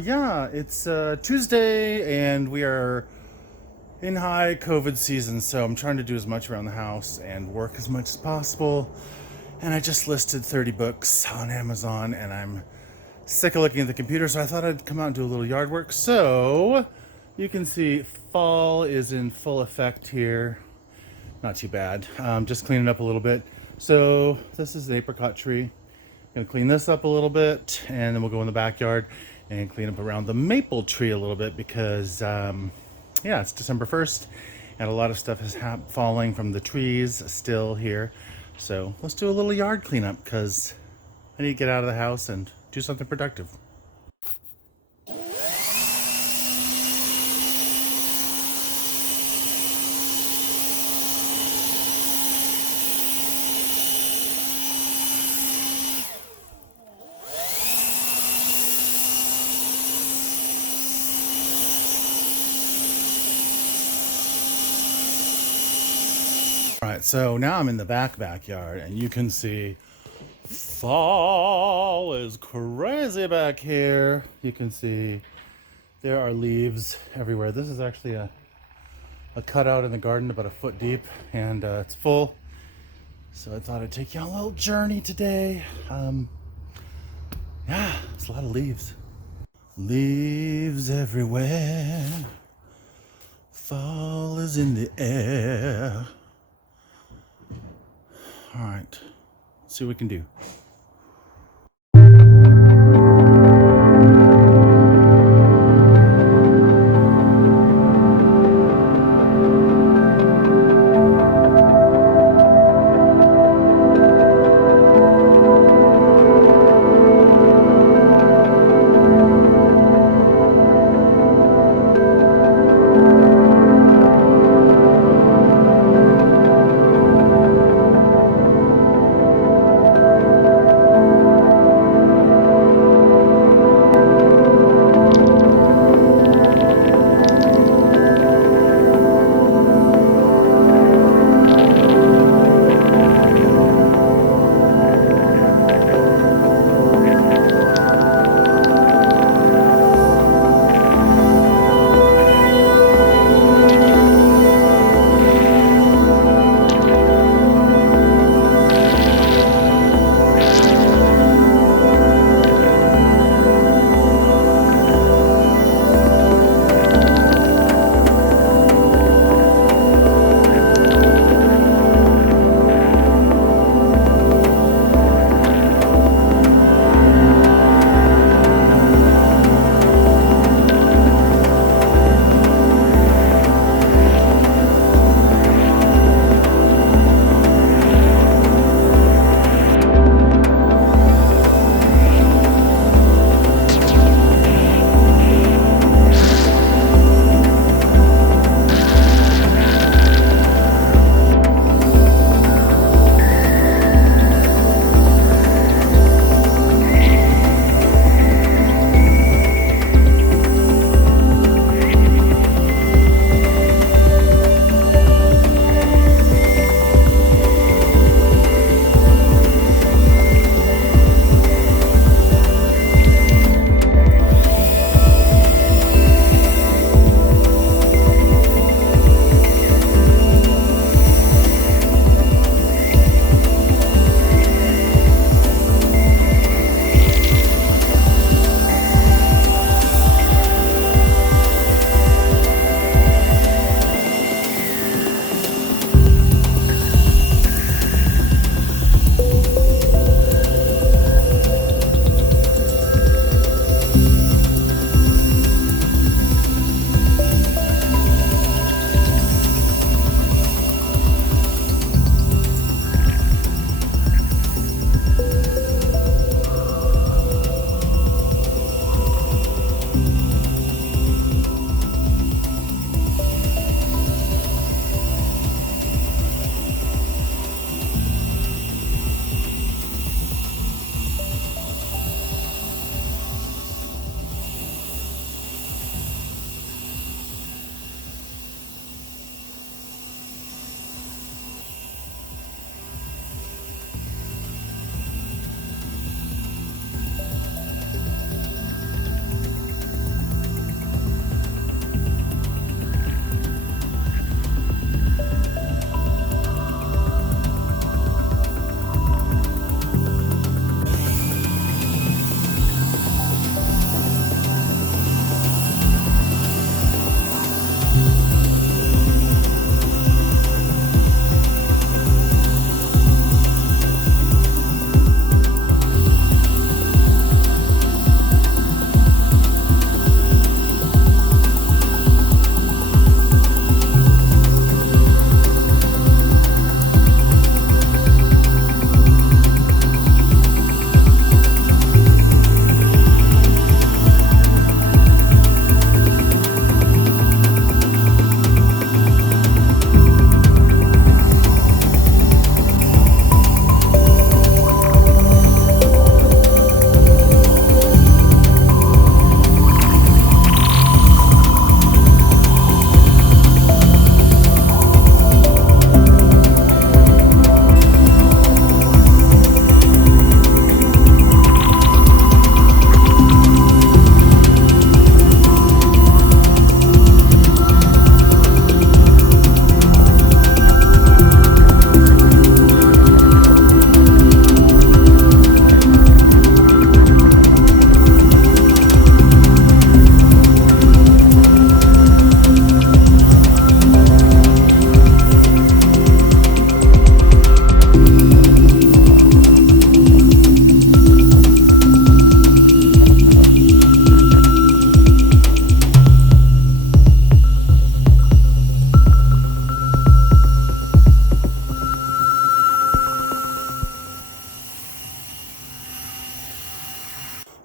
Yeah, it's Tuesday and we are in high COVID season, so I'm trying to do as much around the house and work as much as possible. And I just listed 30 books on Amazon and I'm sick of looking at the computer, so I thought I'd come out and do a little yard work. So you can see fall is in full effect here. Not too bad. Just cleaning up a little bit. So this is the apricot tree. Gonna clean this up a little bit and then we'll go in the backyard and clean up around the maple tree a little bit because yeah, it's December 1st and a lot of stuff is falling from the trees still here. So let's do a little yard cleanup because I need to get out of the house and do something productive. All right, so now I'm in the backyard and you can see fall is crazy back here. You can see there are leaves everywhere. This is actually a cutout in the garden about a foot deep and it's full. So I thought I'd take you on a little journey today. Yeah, it's a lot of leaves. Leaves everywhere. Fall is in the air. All right, let's see what we can do.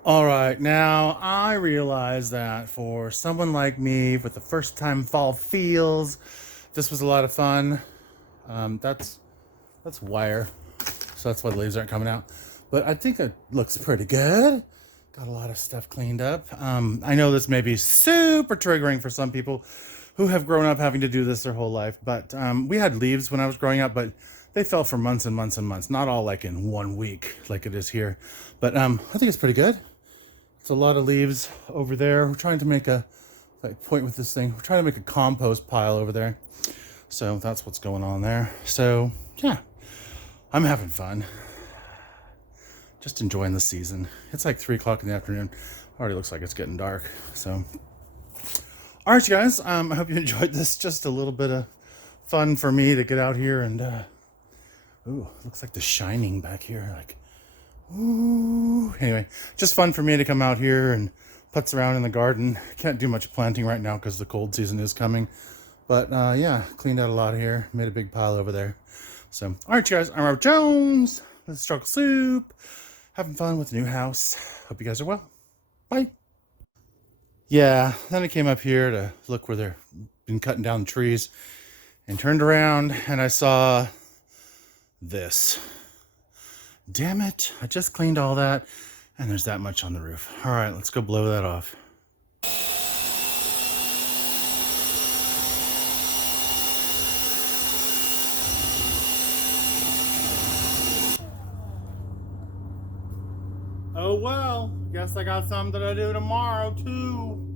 All right, now I realize that for someone like me with the first time fall feels, this was a lot of fun. That's wire, so that's why the leaves aren't coming out. But I think it looks pretty good. Got a lot of stuff cleaned up. I know this may be super triggering for some people who have grown up having to do this their whole life, but we had leaves when I was growing up, but they fell for months and months and months. Not all like in 1 week like it is here, but I think it's pretty good. It's a lot of leaves over there. We're trying to make a, like, point with this thing. We're trying to make a compost pile over there. So that's what's going on there. So yeah, I'm having fun. Just enjoying the season. It's like 3 o'clock in the afternoon. Already looks like it's getting dark. So, all right, you guys. I hope you enjoyed this. Just a little bit of fun for me to get out here and, ooh, looks like The Shining back here. Like, ooh. Anyway, just fun for me to come out here and putz around in the garden. Can't do much planting right now because the cold season is coming. But yeah, cleaned out a lot here. Made a big pile over there. So, all right, you guys. I'm Robert Jones. This is StruggleSoup. Having fun with the new house. Hope you guys are well. Bye. Yeah, then I came up here to look where they've been cutting down the trees and turned around and I saw this. Damn it, I just cleaned all that and there's that much on the roof. All right, let's go blow that off. Oh well, guess I got something to do tomorrow too.